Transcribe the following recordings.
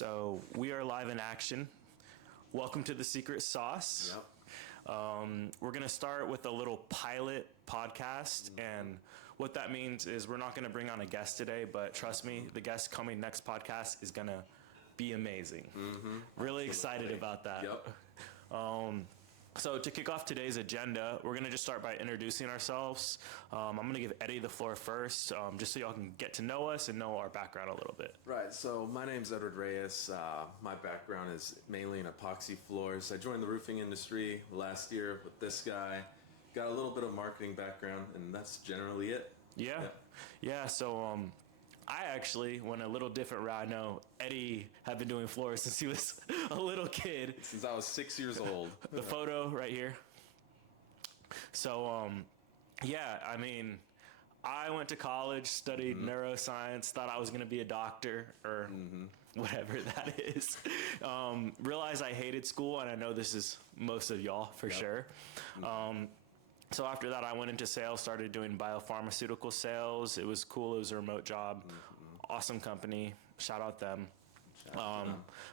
So we are live in action. Welcome to the Secret Sauce. Yep. We're going to start with a little pilot podcast. And what that means is we're not going to bring on a guest today, but trust me, the guest coming next podcast is going to be amazing. Really excited about that. Yep. So to kick off today's agenda, we're going to just start by introducing ourselves. I'm going to give Eddie the floor first, just so y'all can get to know us and know our background a little bit. Right. So my name's Edward Reyes. My background is mainly in epoxy floors. I joined the roofing industry last year with this guy. Got a little bit of marketing background, and that's generally it. Yeah. So I actually went a little different route. I know Eddie had been doing floors since he was a little kid. Since I was 6 years old. The photo right here. So, yeah, I mean, I went to college, studied neuroscience, thought I was going to be a doctor or whatever that is. Realized I hated school, and I know this is most of y'all for sure. So after that, I went into sales, started doing biopharmaceutical sales. It was cool. It was a remote job. Awesome company. Shout out them.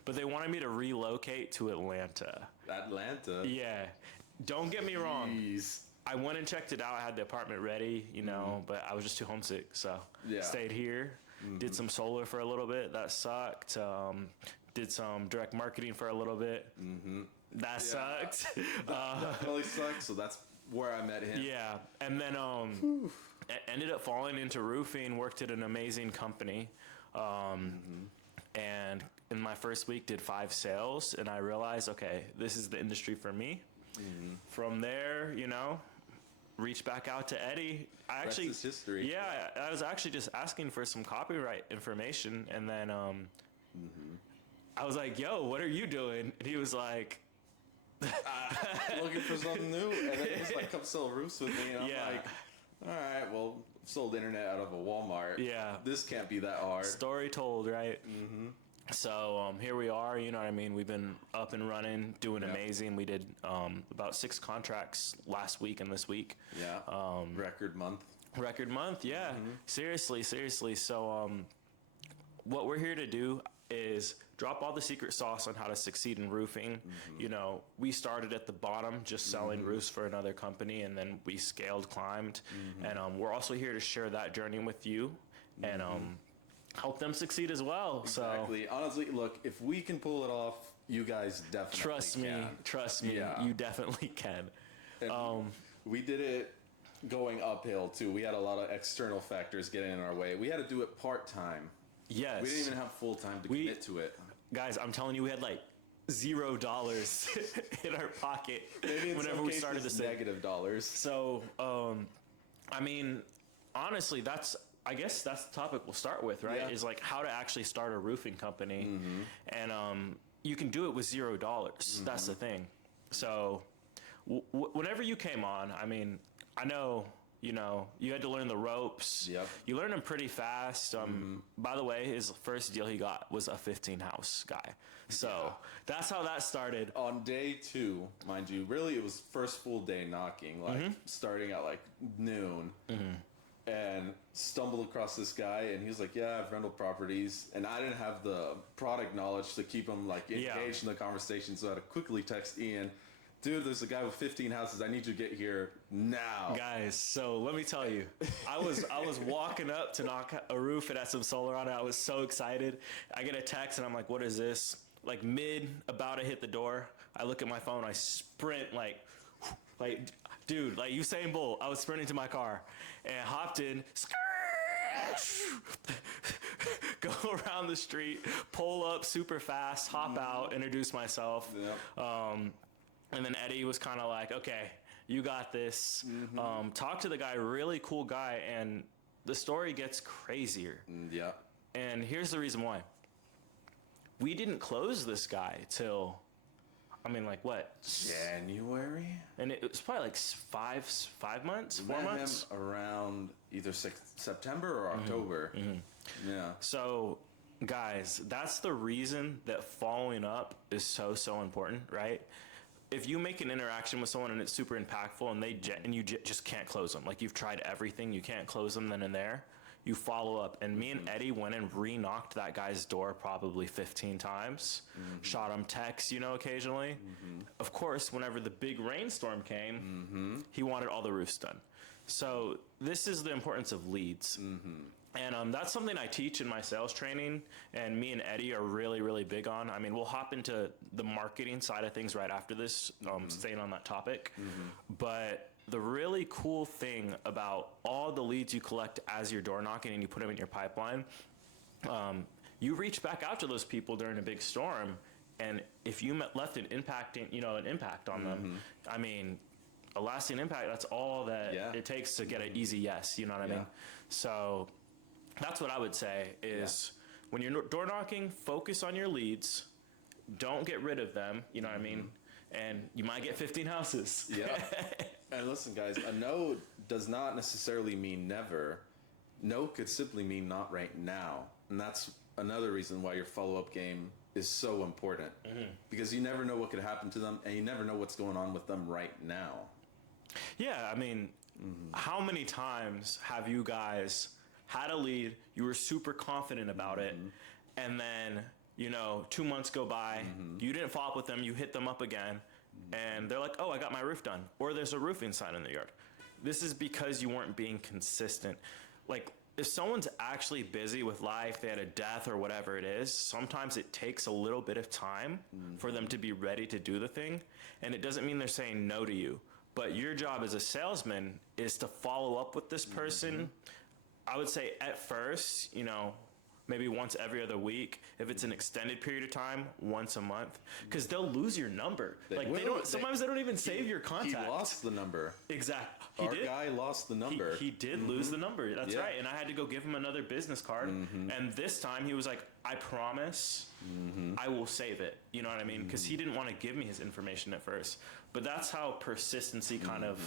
But they wanted me to relocate to Atlanta. Atlanta? Yeah. Don't get me wrong. Jeez. I went and checked it out. I had the apartment ready, you know, but I was just too homesick. So stayed here, did some solar for a little bit. That sucked. Did some direct marketing for a little bit. That sucked. That really sucked. So that's where I met him. Yeah. And then ended up falling into roofing, worked at an amazing company. And in my first week did 5 sales, and I realized, okay, this is the industry for me. From there, you know, reached back out to Eddie. Rest is history. Yeah, I was actually just asking for some copyright information, and then I was like, yo, what are you doing? And he was like, looking for something new, and then he was like, come sell roofs with me, and I'm like, all right, well, I've sold internet out of a Walmart. Yeah. This can't be that hard. Story told, right? So here we are, you know what I mean? We've been up and running, doing amazing. We did about 6 contracts last week and this week. Yeah. Record month, yeah. Seriously. So what we're here to do is drop all the secret sauce on how to succeed in roofing. You know, we started at the bottom just selling roofs for another company, and then we scaled, climbed, and we're also here to share that journey with you and help them succeed as well. Exactly. So honestly, look, if we can pull it off, you guys definitely trust me, you definitely can. And we did it going uphill too. We had a lot of external factors getting in our way. We had to do it part-time. Yes. We didn't even have full time to commit to it. Guys, I'm telling you, we had like $0 in our pocket whenever we started this negative dollars. So, I mean, honestly, I guess that's the topic we'll start with, right? Yeah. Is like how to actually start a roofing company. And you can do it with $0. That's the thing. So whenever you came on, I mean, I know, you know, you had to learn the ropes. Yep. You learned them pretty fast. By the way, his first deal he got was a 15 house guy. So that's how that started. On day 2, mind you, really it was first full day knocking, like starting at like noon. And stumbled across this guy, and he was like, yeah, I have rental properties. And I didn't have the product knowledge to keep him like engaged in the conversation, so I had to quickly text Ian, dude, there's a guy with 15 houses. I need you to get here now. Guys, so let me tell you, I was walking up to knock a roof and had some solar on it. I was so excited. I get a text and I'm like, what is this? Like about to hit the door. I look at my phone. I sprint like, dude, like Usain Bolt. I was sprinting to my car and hopped in, go around the street, pull up super fast, hop out, introduce myself. And then Eddie was kind of like, okay, you got this. Talk to the guy, really cool guy, and the story gets crazier. And here's the reason why. We didn't close this guy till, I mean, like what? January? And it was probably like 4 months? Him around either September or October. Yeah. So, guys, that's the reason that following up is so important, right? If you make an interaction with someone and it's super impactful and you just can't close them, like you've tried everything, you can't close them then and there, you follow up. And me and Eddie went and re-knocked that guy's door probably 15 times, shot him texts, occasionally. Of course, whenever the big rainstorm came, he wanted all the roofs done. So this is the importance of leads. And that's something I teach in my sales training, and me and Eddie are really, really big on. I mean, we'll hop into the marketing side of things right after this, staying on that topic. But the really cool thing about all the leads you collect as you're door knocking and you put them in your pipeline, you reach back out to those people during a big storm, and if you left an impact on them, I mean, a lasting impact, that's all that it takes to get an easy yes, you know what I mean? So that's what I would say is when you're door knocking, focus on your leads. Don't get rid of them, you know what I mean? And you might get 15 houses. And listen, guys, a no does not necessarily mean never. No could simply mean not right now. And that's another reason why your follow-up game is so important. Because you never know what could happen to them, and you never know what's going on with them right now. Yeah, I mean, how many times have you guys had a lead, you were super confident about it, and then, 2 months go by, you didn't follow up with them, you hit them up again, and they're like, oh, I got my roof done, or there's a roofing sign in the yard. This is because you weren't being consistent. Like, if someone's actually busy with life, they had a death or whatever it is, sometimes it takes a little bit of time for them to be ready to do the thing, and it doesn't mean they're saying no to you. But your job as a salesman is to follow up with this person. I would say at first, maybe once every other week. If it's an extended period of time, once a month, because they'll lose your number. Sometimes they don't even save your contact. He lost the number. Exactly. Our guy lost the number. He did lose the number. That's right. And I had to go give him another business card. And this time he was like, I promise I will save it. You know what I mean? Because he didn't want to give me his information at first. But that's how persistency kind of,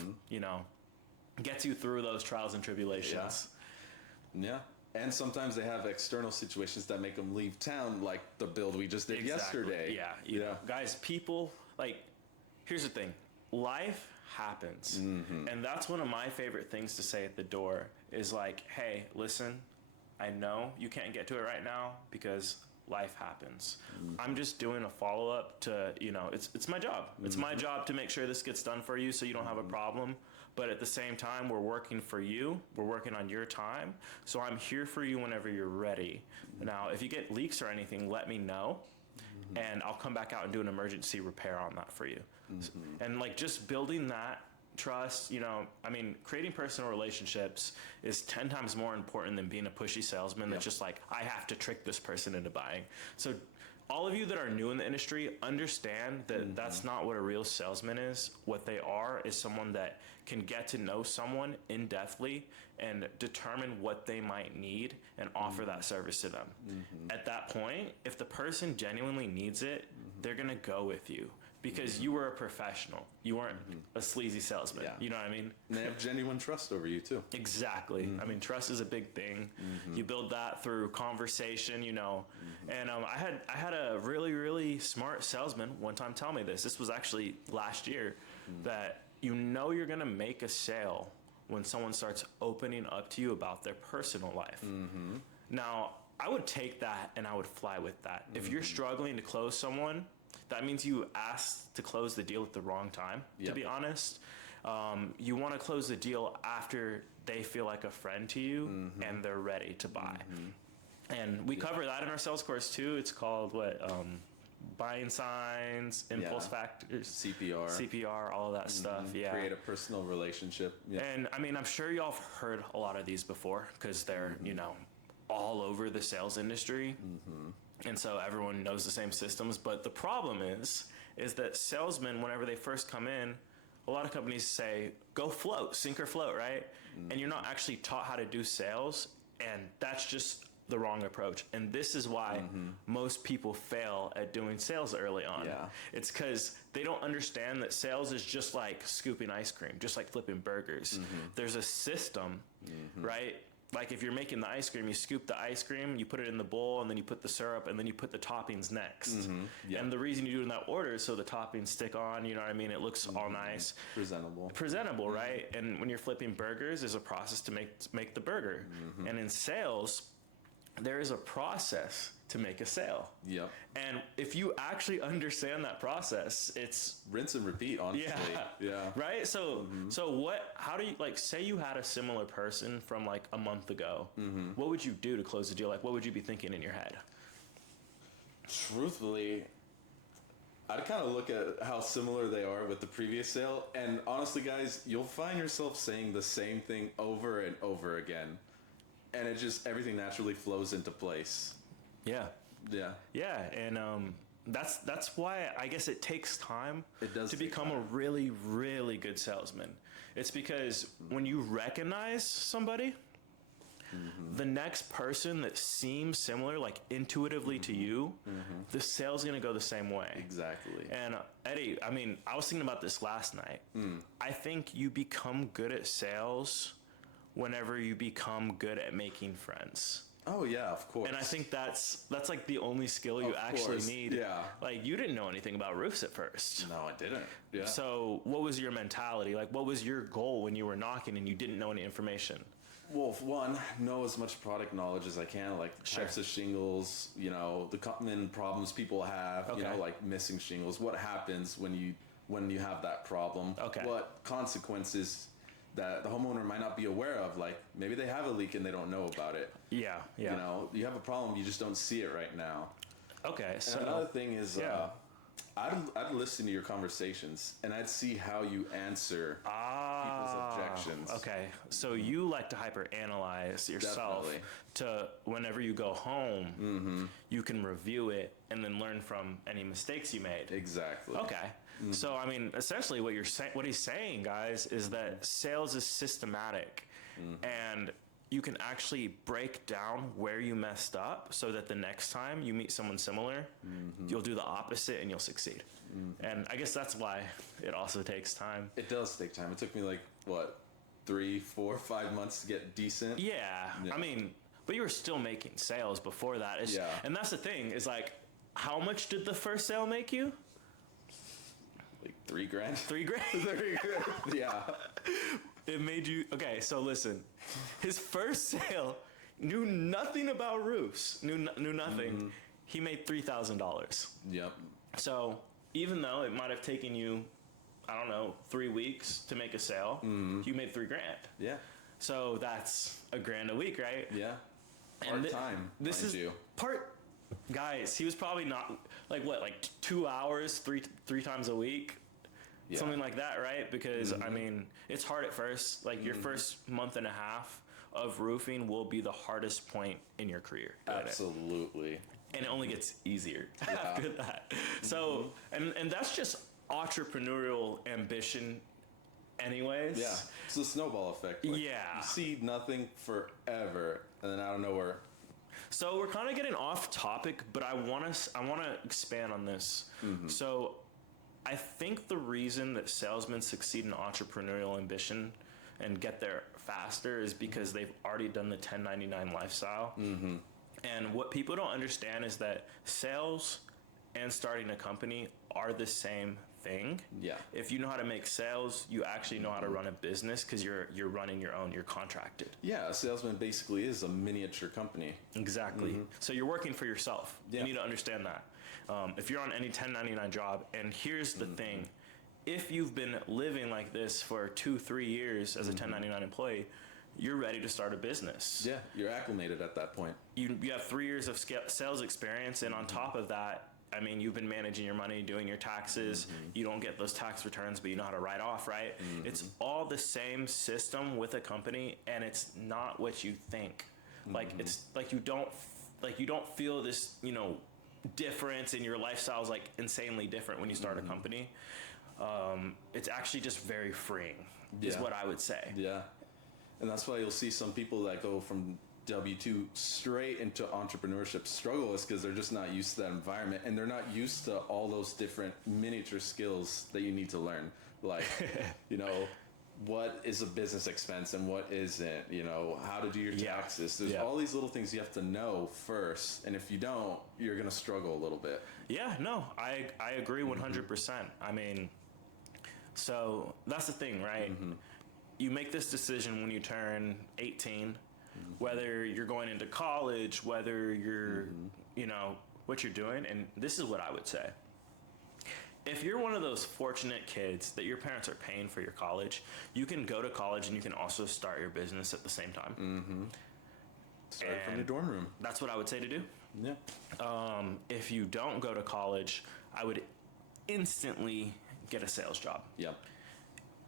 gets you through those trials and tribulations. Yeah. And sometimes they have external situations that make them leave town, like the build we just did yesterday. Yeah. Guys, people, here's the thing. Life happens. And that's one of my favorite things to say at the door is like, hey, listen, I know you can't get to it right now because life happens. I'm just doing a follow-up to, it's my job. It's my job to make sure this gets done for you so you don't have a problem. But at the same time, we're working for you. We're working on your time. So I'm here for you whenever you're ready. Now, if you get leaks or anything, let me know. And I'll come back out and do an emergency repair on that for you. And just building that trust, creating personal relationships is 10 times more important than being a pushy salesman that's just like, I have to trick this person into buying. So all of you that are new in the industry, understand that that's not what a real salesman is. What they are is someone that can get to know someone in-depthly and determine what they might need and offer that service to them. At that point, if the person genuinely needs it, they're going to go with you because you were a professional. You weren't a sleazy salesman. You know what I mean? And they have genuine trust over you too. Exactly. I mean, trust is a big thing. You build that through conversation, And I had a really, really smart salesman one time tell me this. This was actually last year that you're going to make a sale when someone starts opening up to you about their personal life. Now, I would take that and I would fly with that. If you're struggling to close someone, that means you asked to close the deal at the wrong time, to be honest. You want to close the deal after they feel like a friend to you and they're ready to buy. And we cover that in our sales course too. It's called buying signs, impulse factors, CPR, all of that stuff. Create a personal relationship. And I'm sure y'all have heard a lot of these before because they're, all over the sales industry. And so everyone knows the same systems. But the problem is that salesmen, whenever they first come in, a lot of companies say, go float, sink or float, right? And you're not actually taught how to do sales. And that's just the wrong approach. And this is why most people fail at doing sales early on. It's because they don't understand that sales is just like scooping ice cream, just like flipping burgers. There's a system, right? like if you're making the ice cream, you scoop the ice cream, you put it in the bowl, and then you put the syrup, and then you put the toppings next. Yeah. And the reason you do it in that order is so the toppings stick on, you know what I mean? It looks all nice. Presentable, right? And when you're flipping burgers, there's a process to make the burger. And in sales, there is a process to make a sale. Yep. And if you actually understand that process, it's rinse and repeat, honestly. Yeah. Right? So how do you, like, say you had a similar person from like a month ago, what would you do to close the deal? Like, what would you be thinking in your head? Truthfully, I'd kind of look at how similar they are with the previous sale. And honestly, guys, you'll find yourself saying the same thing over and over again. And it just, everything naturally flows into place. Yeah. Yeah. Yeah. And that's why I guess it takes time to become a really, really good salesman. It's because when you recognize somebody, the next person that seems similar, like intuitively to you, the sale's going to go the same way. Exactly. And Eddie, I mean, I was thinking about this last night. I think you become good at sales whenever you become good at making friends. Oh yeah, of course. And I think that's like the only skill you actually need. Yeah. Like, you didn't know anything about roofs at first. No, I didn't. Yeah. So what was your mentality? Like, what was your goal when you were knocking and you didn't know any information? Well, one, know as much product knowledge as I can, like types of shingles, you know, the common problems people have, you know, like missing shingles. What happens when you have that problem? What consequences that the homeowner might not be aware of? Like, maybe they have a leak and they don't know about it. Yeah. You know, you have a problem, you just don't see it right now. Okay. So and another thing is, I'd listen to your conversations and I'd see how you answer people's objections. Okay. So you like to hyperanalyze yourself. Definitely. To whenever you go home, you can review it and then learn from any mistakes you made. Exactly. Okay. So, I mean, essentially what he's saying, guys, is that sales is systematic, and you can actually break down where you messed up so that the next time you meet someone similar, you'll do the opposite and you'll succeed. And I guess that's why it also takes time. It does take time. It took me like, what, 3, 4, 5 months to get decent? Yeah. I mean, but you were still making sales before that. And that's the thing, is like, how much did the first sale make you? Like $3 grand. $3 grand? $3 grand. Yeah. It made you, okay, so listen, his first sale, knew nothing about roofs, knew nothing. He made $3,000. Yep. So even though it might have taken you, I don't know, 3 weeks to make a sale, you made $3 grand. Yeah. So that's $1 grand a week, right? Yeah. Part-time, this is you. Guys, he was probably not, like 2 hours, three times a week? Yeah. Something like that, right? Because, I mean, it's hard at first. Like, your first month and a half of roofing will be the hardest point in your career. Absolutely. And it only gets easier after that. So, and that's just entrepreneurial ambition anyways. Yeah. It's a snowball effect. Like, yeah. You see nothing forever, and then out of nowhere. So we're kind of getting off topic, but I want to expand on this. So I think the reason that salesmen succeed in entrepreneurial ambition and get there faster is because they've already done the 1099 lifestyle. And what people don't understand is that sales and starting a company are the same thing. Yeah. If you know how to make sales, you actually know how to run a business because you're running your own. You're contracted. Yeah, a salesman basically is a miniature company. Exactly. So you're working for yourself. You need to understand that. If you're on any 1099 job, and here's the thing, if you've been living like this for 2-3 years as a 1099 employee, you're ready to start a business. Yeah, you're acclimated at that point. You have 3 years of sales experience, and on top of that, I mean, you've been managing your money, doing your taxes. You don't get those tax returns, but you know how to write off, right? It's all the same system with a company, and it's not what you think. Like, it's like you don't feel this, you know, difference in your lifestyle is like insanely different when you start a company. It's actually just very freeing, is what I would say. Yeah. And that's why you'll see some people that go from W-2 straight into entrepreneurship struggle, is because they're just not used to that environment, and they're not used to all those different miniature skills that you need to learn. Like, you know, what is a business expense and what isn't, you know, how to do your Yeah. taxes. There's Yeah. all these little things you have to know first, and if you don't, you're going to struggle a little bit. Yeah, no, I agree 100%. I mean, so that's the thing, right? You make this decision when you turn 18, whether you're going into college, whether you're, you know, what you're doing. And this is what I would say. If you're one of those fortunate kids that your parents are paying for your college, you can go to college and you can also start your business at the same time. Start from your And dorm room. That's what I would say to do. Yeah. If you don't go to college, I would instantly get a sales job. Yep.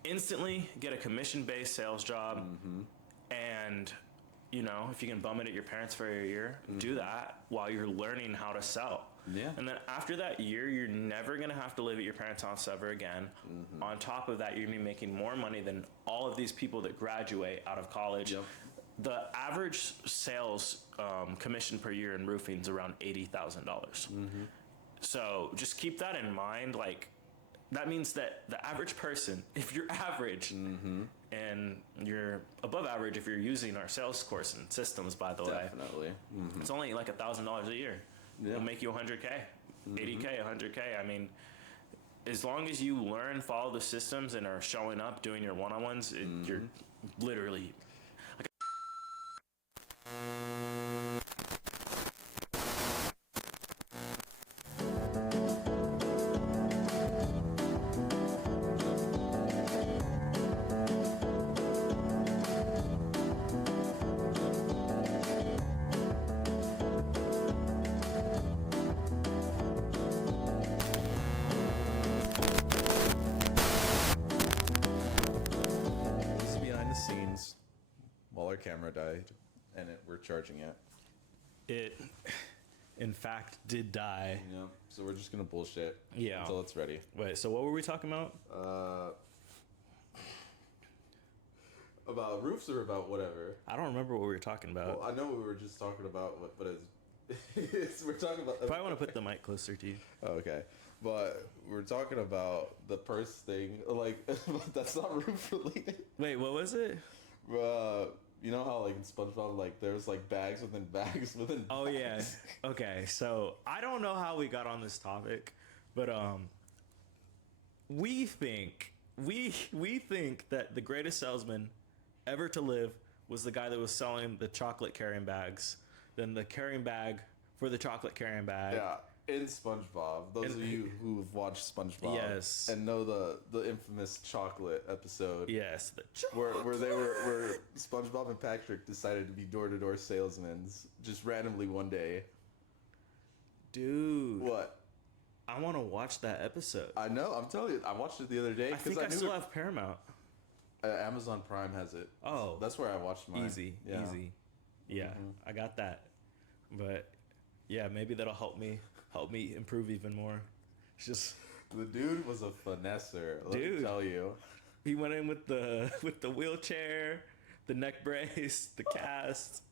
Instantly get a commission-based sales job. And, you know, if you can bum it at your parents for a year, do that while you're learning how to sell. Yeah. And then after that year, you're never going to have to live at your parents' house ever again. On top of that, you're going to be making more money than all of these people that graduate out of college. Yep. The average sales commission per year in roofing is around $80,000. So just keep that in mind. Like, that means that the average person, if you're average, and you're above average if you're using our sales course and systems, by the way, Definitely. it's only like $1,000 a year. Yeah. It'll make you 100K, 80K, 100K. I mean, as long as you learn, follow the systems, and are showing up, doing your one-on-ones, you're literally. This is behind the scenes while our camera died, and we're charging it. It, in fact, did die. Yeah. So we're just gonna bullshit. Yeah. Until it's ready. Wait, so what were we talking about? About roofs or about whatever. I don't remember what we were talking about. Well, I know we were just talking about what, but it's we're talking about. Probably want to put the mic closer to you. Oh, okay, but we're talking about the purse thing. Like that's not roof related. Wait, what was it? You know how like in SpongeBob, like there's like bags within bags within. Oh bags? yeah. Okay, so I don't know how we got on this topic, but we think that the greatest salesman ever to live was the guy that was selling the chocolate carrying bags, then the carrying bag for the chocolate carrying bag. Yeah, in SpongeBob. Those of you who've watched SpongeBob, Yes. and know the infamous chocolate episode. Yes, the Where they where SpongeBob and Patrick decided to be door-to-door salesmen just randomly one day. dude. What? I want to watch that episode. I know. I'm telling you. I watched it the other day I think I knew still have Paramount. Amazon Prime has it. Oh, That's where I watched mine. easy. Yeah, I got that. But yeah, maybe that'll help me improve even more. It's just The dude was a finesser. Let me Dude. tell you. he went in with the wheelchair, the neck brace, the cast.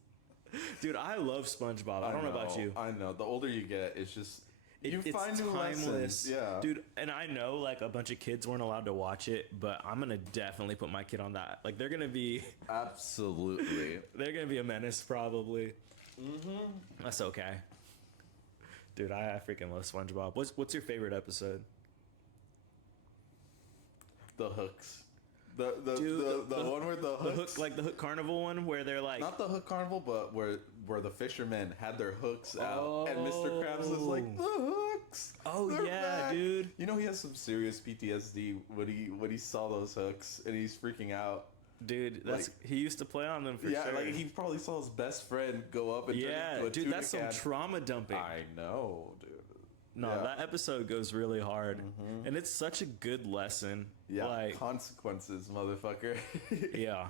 Dude, I love SpongeBob. I don't know about you. I know. The older you get, it's just you It's find new lessons. Yeah, dude. And I know like a bunch of kids weren't allowed to watch it, but I'm gonna definitely put my kid on that. Like they're gonna be absolutely. a menace probably. That's okay, dude. I freaking love SpongeBob. What's your favorite episode? The hooks. The Dude, the one where the The hooks. hook, like the Hook Carnival one, where they're like, Not the hook carnival, but where the fishermen had their hooks out, and Mr. Krabs was like, the hooks. oh they're yeah, back." dude. You know he has some serious PTSD when he saw those hooks, and he's freaking out. Dude, that's he used to play on them for Yeah, sure. like he probably saw his best friend go up and turn yeah, into a dude, tuna that's can. some trauma dumping. I know, dude. No, Yeah. that episode goes really hard, and it's such a good lesson. Yeah, like, consequences, motherfucker. yeah,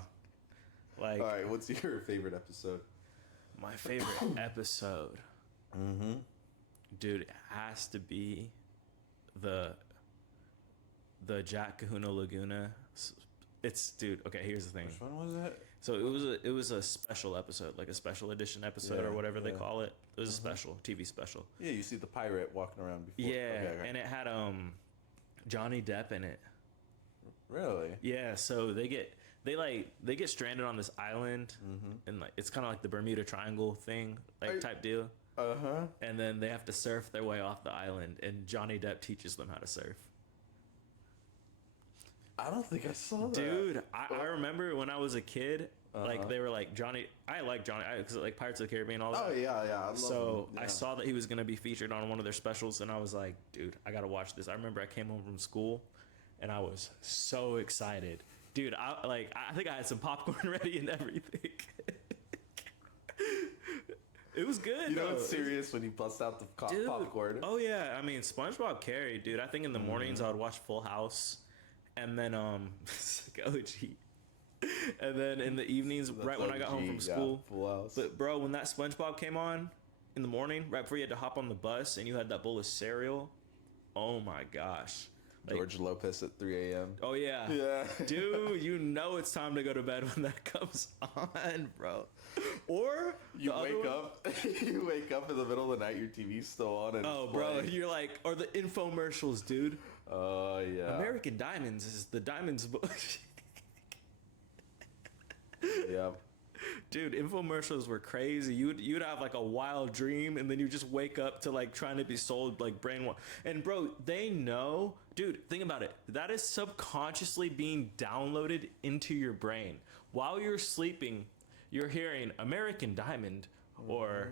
like All right, what's your favorite episode? my favorite episode, dude, it has to be the Jack Kahuna Laguna. It's dude. Okay, here's the thing. Which one was it? So it was a special episode, like a special edition episode Yeah, or whatever they yeah. call it. It was a special TV special. Yeah, you see the pirate walking around before. Yeah, Okay. and it had Johnny Depp in it. Really? Yeah, so they get stranded on this island, and like it's kind of like the Bermuda Triangle thing, like type deal. Uh-huh. And then they have to surf their way off the island, and Johnny Depp teaches them how to surf. I don't think I saw that. Dude, I remember when I was a kid, like they were like Johnny. I like Johnny because like Pirates of the Caribbean, all that. Oh yeah, yeah. I love So him. Yeah. I saw that he was gonna be featured on one of their specials, and I was like, dude, I gotta watch this. I remember I came home from school, and I was so excited, dude. I think I had some popcorn ready and everything. It was good. You know though. it's serious when you bust out the popcorn. Oh yeah, I mean SpongeBob carried, dude. I think in the mornings I would watch Full House, and then OG. And then in the evenings, That's right when I got home from OG, school. Full House. But bro, when that SpongeBob came on in the morning, right before you had to hop on the bus, and you had that bowl of cereal, oh my gosh. Like, George Lopez at 3 a.m. oh yeah. Yeah. Dude, you know it's time to go to bed when that comes on, bro. Or You wake up in the middle of the night, your TV's still on, and oh, it's bro, playing. you're like, or the infomercials, dude. Oh yeah. American Diamonds is the diamonds. Yep. Dude, infomercials were crazy. You'd have like a wild dream, and then you just wake up to like trying to be sold like brainwash. And bro, they know, dude. Think about it. That is subconsciously being downloaded into your brain while you're sleeping. You're hearing American Diamond or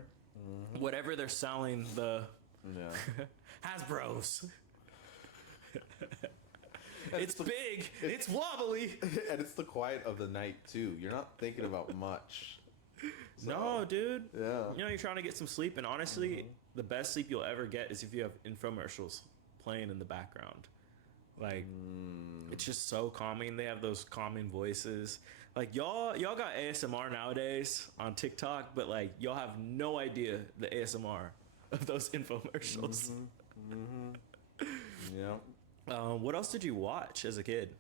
whatever they're selling. The Hasbro's. It's big. It's wobbly. And it's the quiet of the night too. You're not thinking about much. So, No, dude. Yeah. You know, you're trying to get some sleep, and honestly, the best sleep you'll ever get is if you have infomercials playing in the background. Like, it's just so calming. They have those calming voices. Like, y'all got ASMR nowadays on TikTok, but like, y'all have no idea the ASMR of those infomercials. Yeah. What else did you watch as a kid?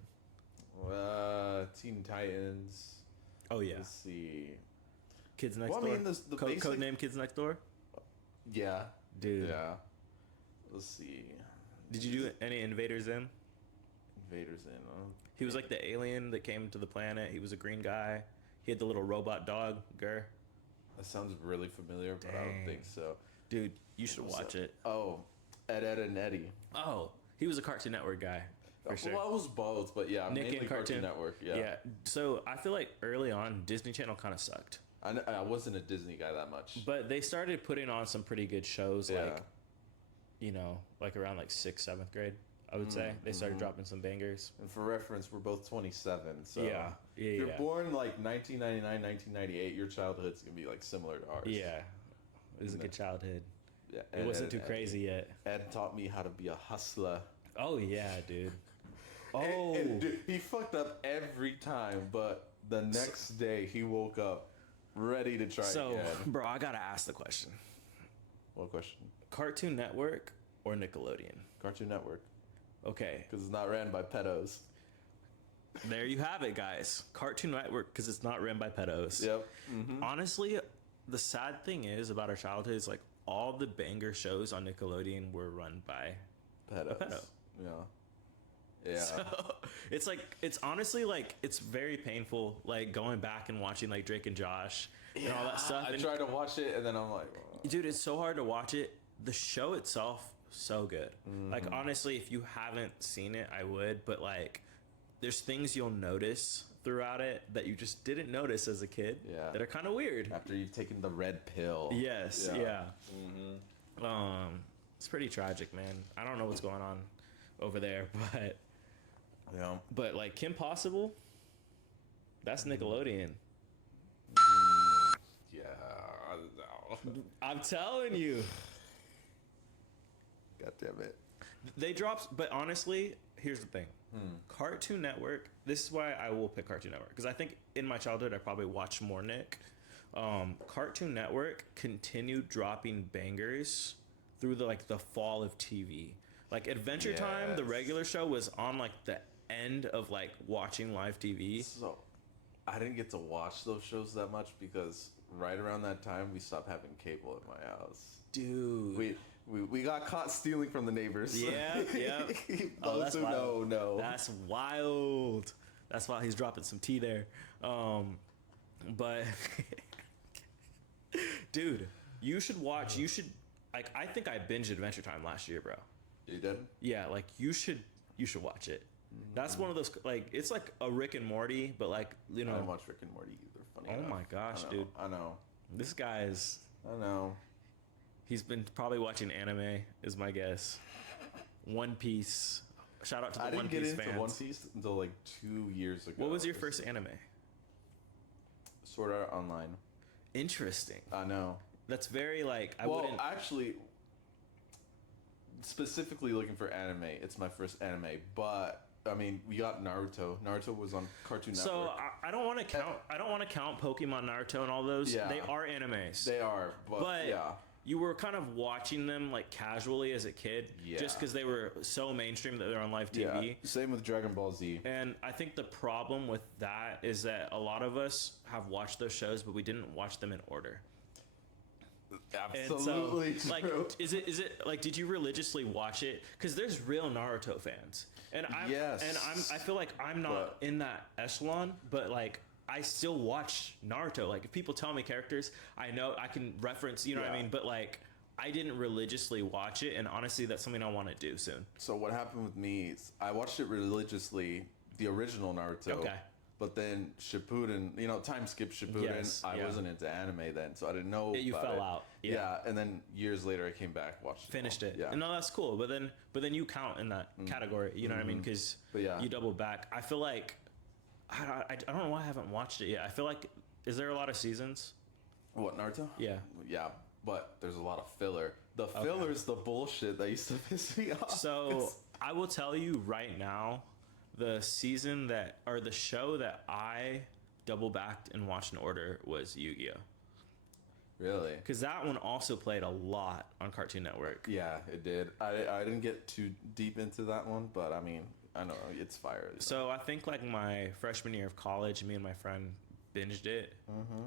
Teen Titans. Oh yeah, Let's see. Kids Next Well, I Door. mean, the basic... Code name Kids Next Door. Yeah. Dude. Yeah. Let's see. Did you do any Invaders Zim? Invaders in. He was like the alien that came to the planet. He was a green guy. He had the little robot dog. Gur. That sounds really familiar, but I don't think so. Dude, you should watch it. Oh, Ed, and Eddie. Oh, he was a Cartoon Network guy. For sure. Well, I was both, but yeah, Nick mainly and Cartoon Network. Yeah. Yeah. So I feel like early on, Disney Channel kind of sucked. I wasn't a Disney guy that much. But they started putting on some pretty good shows, Yeah. like, you know, like around like 6th, 7th grade, I would say. They started dropping some bangers. And for reference, we're both 27, so Yeah. if you're born like 1999, 1998, your childhood's gonna be like similar to ours. Yeah. It was a good childhood. Yeah, It wasn't too crazy yet. Ed taught me how to be a hustler. Oh, yeah, dude. Oh. And dude, he fucked up every time, but the next day he woke up ready to try So, again. bro, I gotta ask the question. What question? Cartoon Network or Nickelodeon? Cartoon Network. Okay. Because it's not ran by pedos. There you have it, guys. Cartoon Network, because it's not ran by pedos. Yep. Honestly, the sad thing is about our childhood is like all the banger shows on Nickelodeon were run by Pedos. pedo. Yeah. Yeah. So it's like, it's honestly like, it's very painful, like going back and watching like Drake and Josh and all that stuff. I And, tried to watch it and then I'm like, dude, it's so hard to watch it. The show itself, so good. Like, honestly, if you haven't seen it, I would, but like, there's things you'll notice throughout it that you just didn't notice as a kid that are kind of weird. after you've taken the red pill. Yes, yeah. It's pretty tragic, man. I don't know what's going on over there, Yeah. but like Kim Possible, that's Nickelodeon. Yeah. I'm telling you. God damn it. They dropped, but honestly, here's the thing. Cartoon Network, this is why I will pick Cartoon Network, because I think in my childhood I probably watched more Nick. Cartoon Network continued dropping bangers through the fall of TV. Like Adventure Time, the regular show, was on like the end of like watching live TV. So, I didn't get to watch those shows that much because right around that time we stopped having cable in my house. Dude. We got caught stealing from the neighbors. Yeah, yeah. Those who know. That's wild. That's why he's dropping some tea there. But dude, you should watch. You should like. I think I binged Adventure Time last year, bro. You did? Yeah, like you should watch it. That's one of those like it's like a Rick and Morty, but like I don't watch Rick and Morty either. Funny enough. My gosh, I know, dude. I know. This guy is. I know. He's been probably watching anime, is my guess. One Piece. Shout out to the One Piece fans. I didn't get into One Piece until like 2 years ago. What was your first anime? Sword Art Online. Interesting. I know. That's very like actually, specifically looking for anime, it's my first anime. But I mean, we got Naruto. Naruto was on Cartoon Network. So I don't want to count. I don't want to count Pokemon, Naruto, and all those. Yeah. They are animes. They are, but yeah. You were kind of watching them like casually as a kid, just because they were so mainstream that they're on live TV. Yeah. Same with Dragon Ball Z. And I think the problem with that is that a lot of us have watched those shows, but we didn't watch them in order. Absolutely so, like, true. Is it like? Did you religiously watch it? Because there's real Naruto fans, and I feel like I'm not in that echelon, but like. I still watch Naruto. Like, if people tell me characters, I know I can reference, you know what I mean? But, like, I didn't religiously watch it, and honestly, that's something I want to do soon. So, what happened with me is I watched it religiously, the original Naruto. Okay. But then Shippuden, time skip Shippuden, I wasn't into anime then, so I didn't know you about fell out. Yeah, and then years later I came back, watched it. Finished it. Yeah. And no, that's cool. But then you count in that category, you know what I mean? Because you double back. I feel like... I don't know why I haven't watched it yet. I feel like, is there a lot of seasons? What, Naruto? Yeah. Yeah, but there's a lot of filler. The filler's the bullshit that used to piss me off. So, I will tell you right now, the show that I double backed and watched in order was Yu-Gi-Oh! Really? Because that one also played a lot on Cartoon Network. Yeah, it did. I didn't get too deep into that one, but I mean... I know, it's fire. So I think like my freshman year of college, me and my friend binged it,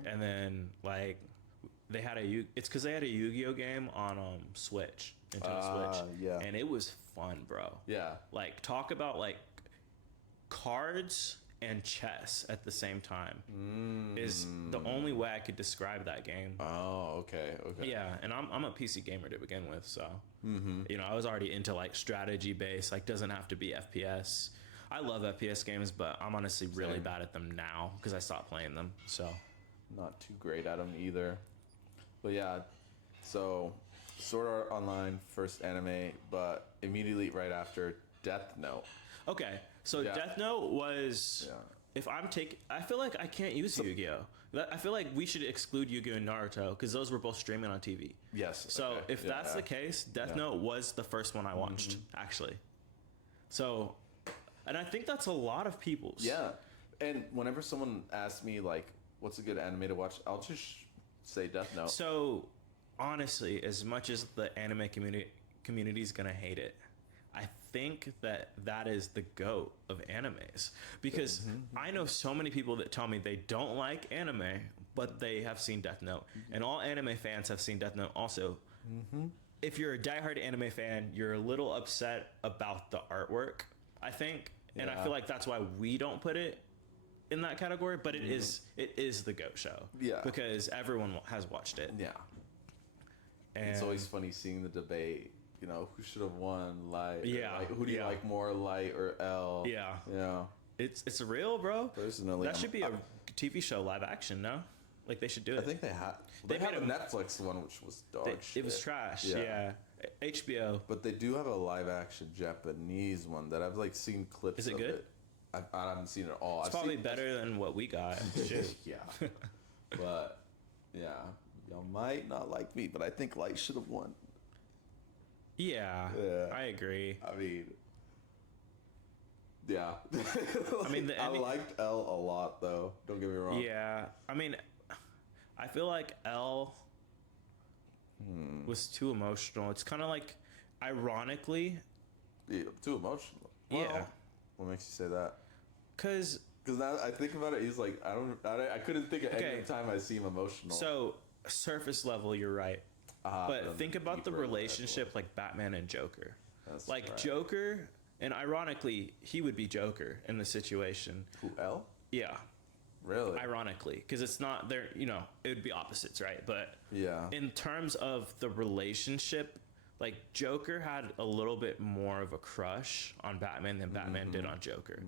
and then like they had it's because they had a Yu-Gi-Oh game on Switch, Nintendo Switch, yeah, and it was fun, bro. Yeah, like talk about like cards and chess at the same time is the only way I could describe that game. Oh, okay. Yeah, and I'm a PC gamer to begin with, so I was already into like strategy based, like doesn't have to be FPS. I love FPS games, but I'm honestly really bad at them now because I stopped playing them. So not too great at them either. But yeah, so Sword Art Online, first anime, but immediately right after Death Note. Okay. So Death Note was, if I'm taking, I feel like I can't use Yu-Gi-Oh! I feel like we should exclude Yu-Gi-Oh! And Naruto because those were both streaming on TV. Yes. So if that's the case, Death Note was the first one I watched, actually. So, and I think that's a lot of people's. Yeah. And whenever someone asks me, like, what's a good anime to watch, I'll just say Death Note. So, honestly, as much as the anime community is going to hate it, I think that is the GOAT of animes because I know so many people that tell me they don't like anime, but they have seen Death Note, and all anime fans have seen Death Note also. If you're a diehard anime fan, you're a little upset about the artwork, I think, and I feel like that's why we don't put it in that category, but it is the GOAT show. Yeah, because everyone has watched it. Yeah, and it's always funny seeing the debate. Who should have won, Light? Yeah. Who do you like more, Light or L? Yeah. Yeah. It's real, bro. Personally, that should be a TV show live action, no? Like they should do it. I think they had. They had a Netflix one, which was dog shit. It was trash. Yeah. HBO. But they do have a live action Japanese one that I've like seen clips. Is it of good? It. I haven't seen it all. It's probably better than what we got. Shit. Yeah. But yeah, y'all might not like me, but I think Light should have won. Yeah, I agree. I mean, yeah. I mean, I liked L a lot, though. Don't get me wrong. Yeah, I mean, I feel like L was too emotional. It's kind of like, ironically, too emotional. Well, yeah. What makes you say that? Because now I think about it, he's like, I couldn't think of any time I see him emotional. So surface level, you're right. But think about the relationship like Batman and Joker. That's like right. Joker, and ironically, he would be Joker in the situation. Who, L? Yeah. Really? Ironically, because it's not there, it would be opposites, right? But Yeah. in terms of the relationship, like Joker had a little bit more of a crush on Batman than Batman did on Joker.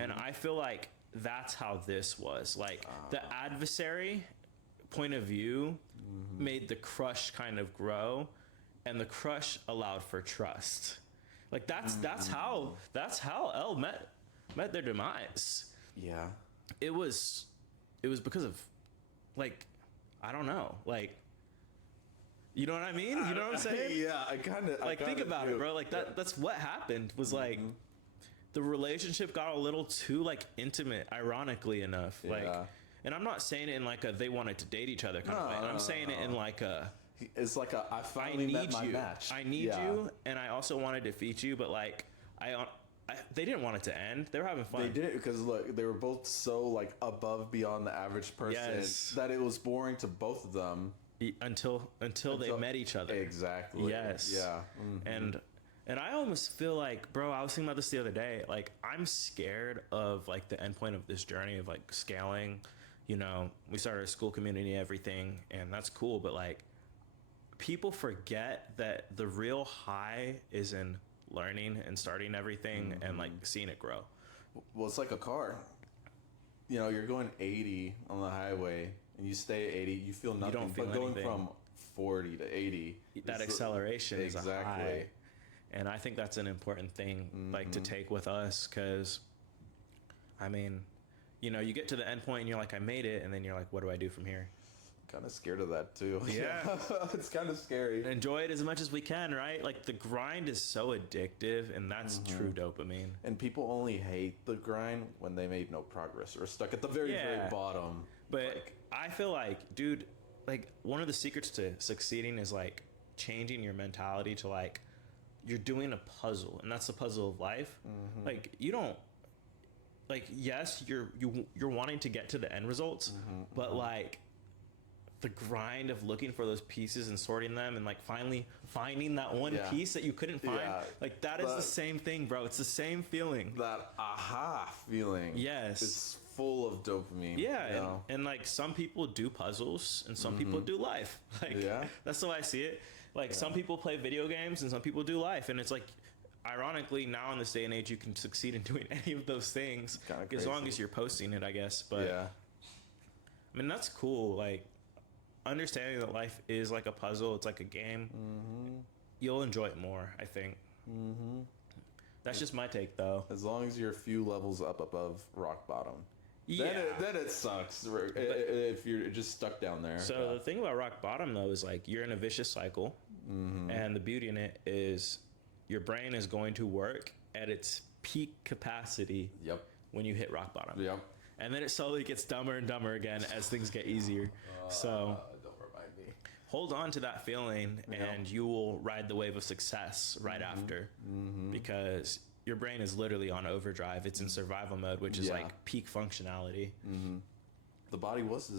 And I feel like that's how this was. Like the adversary point of view made the crush kind of grow, and the crush allowed for trust. Like that's how L met their demise. Yeah. It was because of, like, I don't know, like, you know what I mean? You know what I'm saying? Yeah, I kind of Like, think about it, bro. Like that's what happened. Was like the relationship got a little too like intimate, ironically enough. Like, Yeah. and I'm not saying it in like a they wanted to date each other kind of way. I'm saying it in like a It's like I I finally need met my you. match. I need you, and I also want to defeat you. But like, they didn't want it to end. They were having fun. They did it because look, they were both so like above beyond the average person Yes. that it was boring to both of them. Until they met each other. Exactly. Yes. Yeah. And I almost feel like, bro, I was thinking about this the other day. Like, I'm scared of like the end point of this journey of like scaling. We started a school community, everything, and that's cool. But like, people forget that the real high is in learning and starting everything and like seeing it grow. Well, it's like a car. You're going 80 on the highway and you stay at 80, you feel nothing. don't feel but going anything. from 40 to 80, That acceleration is a high. exactly. And I think that's an important thing, like, to take with us, because, I mean, you get to the end point and you're like, I made it, and then you're like, what do I do from here? Kind of scared of that too. Yeah. It's kind of scary. Enjoy it as much as we can, right? Like, the grind is so addictive, and that's true dopamine. And people only hate the grind when they made no progress or are stuck at the very, very bottom. But I feel like, dude, like, one of the secrets to succeeding is like changing your mentality to like, you're doing a puzzle, and that's the puzzle of life. Like, you don't, like, yes, you're wanting to get to the end results, but like the grind of looking for those pieces and sorting them and like finally finding that one piece that you couldn't find, like that is the same thing, bro. It's the same feeling. That aha feeling. Yes. Is full of dopamine. Yeah, and like some people do puzzles and some people do life. Like, that's the way I see it. Like, some people play video games and some people do life, and it's like, ironically, now in this day and age, you can succeed in doing any of those things as long as you're posting it, I guess. But I mean, that's cool. Like, understanding that life is like a puzzle, it's like a game. You'll enjoy it more, I think. That's just my take, though. As long as you're a few levels up above rock bottom. Yeah. Then it sucks if you're just stuck down there. So the thing about rock bottom, though, is like you're in a vicious cycle, and the beauty in it is your brain is going to work at its peak capacity when you hit rock bottom. And then it slowly gets dumber and dumber again as things get easier. So don't remind me. hold on to that feeling, and you will ride the wave of success right after, because your brain is literally on overdrive. It's in survival mode, which is like peak functionality. The body was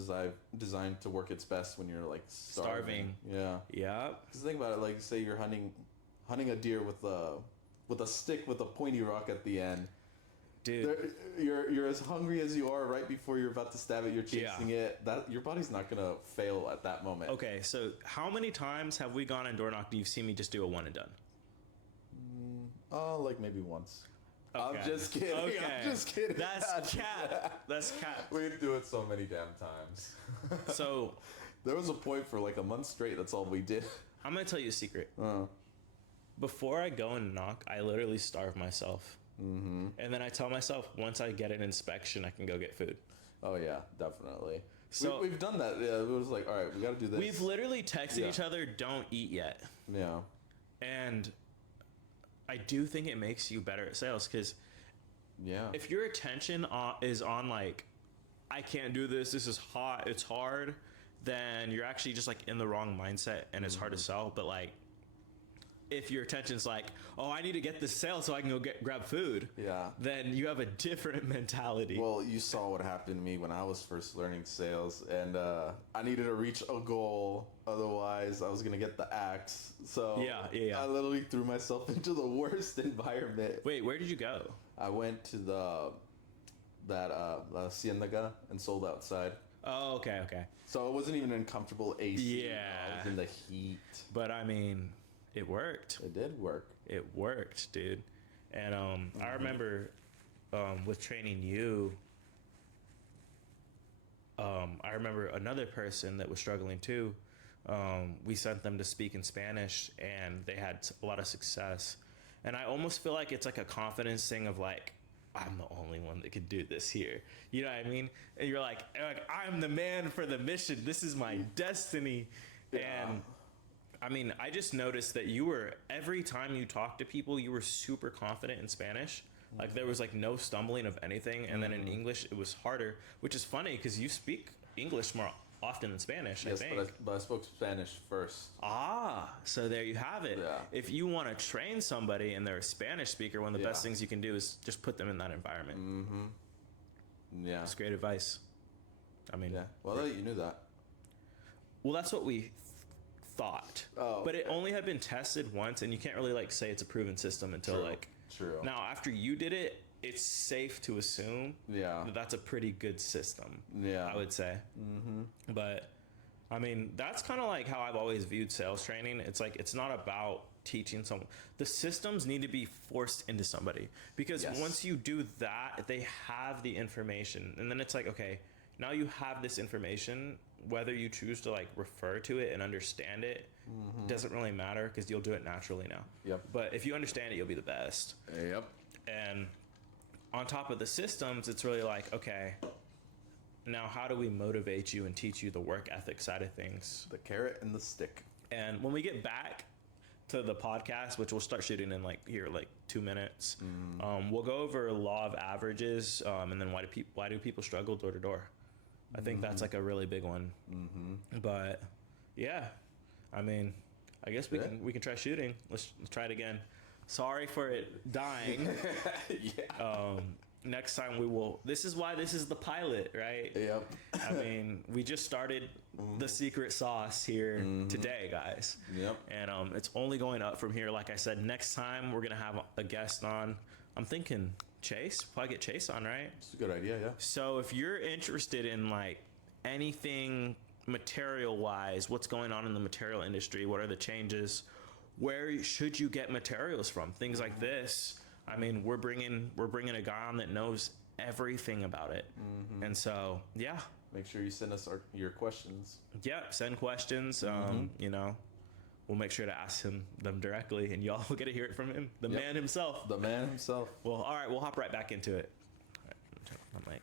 designed to work its best when you're like starving. Yeah. Because think about it, like say you're hunting a deer with a stick with a pointy rock at the end. Dude, you're as hungry as you are right before you're about to stab it. You're chasing it. That your body's not gonna fail at that moment. Okay, so how many times have we gone and door knocked and you've seen me just do a one and done? Oh, like maybe once. Okay. I'm just kidding. Okay. I'm just kidding. That's cat. That's cat. We do it so many damn times. So there was a point for like a month straight. That's all we did. I'm gonna tell you a secret. Before I go and knock, I literally starve myself. And then I tell myself, once I get an inspection, I can go get food. Oh yeah, definitely. So we've done that. Yeah, it was like, all right, we got to do this. We've literally texted each other, "Don't eat yet." Yeah. And I do think it makes you better at sales, because if your attention is on like, I can't do this, this is hot, it's hard, then you're actually just like in the wrong mindset, and it's hard to sell. But like, if your attention's like, oh, I need to get this sale so I can go grab food, Yeah. then you have a different mentality. Well, you saw what happened to me when I was first learning sales, and I needed to reach a goal. Otherwise, I was gonna get the axe. So Yeah. I literally threw myself into the worst environment. Wait, where did you go? I went to that Cienega and sold outside. Oh, okay. So it wasn't even in comfortable AC. Yeah. I was in the heat. But I mean, it worked. It did work. It worked, dude. And I remember with training you, I remember another person that was struggling too. We sent them to speak in Spanish, and they had a lot of success. And I almost feel like it's like a confidence thing of like, I'm the only one that could do this here. You know what I mean? And you're like I'm the man for the mission. This is my destiny. Yeah. And I mean, I just noticed that you were, every time you talked to people, you were super confident in Spanish. Like there was like no stumbling of anything. And then in English, it was harder, which is funny because you speak English more often than Spanish, Yes, I think. but I spoke Spanish first. So there you have it. Yeah. If you want to train somebody and they're a Spanish speaker, one of the best things you can do is just put them in that environment. Yeah. That's great advice. I mean, Yeah. Well, you knew that. well, that's what we thought. Oh, but it only had been tested once, and you can't really like say it's a proven system until like. True. Now, after you did it, it's safe to assume that that's a pretty good system. Yeah. I would say. But I mean, that's kind of like how I've always viewed sales training. It's like it's not about teaching someone. The systems need to be forced into somebody, because once you do that, they have the information, and then it's like, okay, now you have this information. Whether you choose to like refer to it and understand it doesn't really matter, because you'll do it naturally now. Yep. But if you understand it, you'll be the best. Yep. And on top of the systems, it's really like, okay, now how do we motivate you and teach you the work ethic side of things? The carrot and the stick. And when we get back to the podcast, which we'll start shooting in like 2 minutes, we'll go over law of averages, and then why do people struggle door to door? I think that's like a really big one. But yeah, I mean, I guess we can try shooting. Let's try it again. Sorry for it dying. Next time we will. This is why this is the pilot, right? Yep. I mean, we just started the secret sauce here today, guys. Yep. And it's only going up from here. Like I said, next time we're gonna have a guest on. I'm thinking Chase. Probably get Chase on, right? It's a good idea, yeah. So if you're interested in like anything material wise, what's going on in the material industry, what are the changes, where should you get materials from, things like this. I mean, we're bringing a guy on that knows everything about it. And so yeah, make sure you send us your questions. Send questions. You know, we'll make sure to ask him them directly, and y'all will get to hear it from him, the man himself. The man himself. Well, all right, we'll hop right back into it. All right, I'm like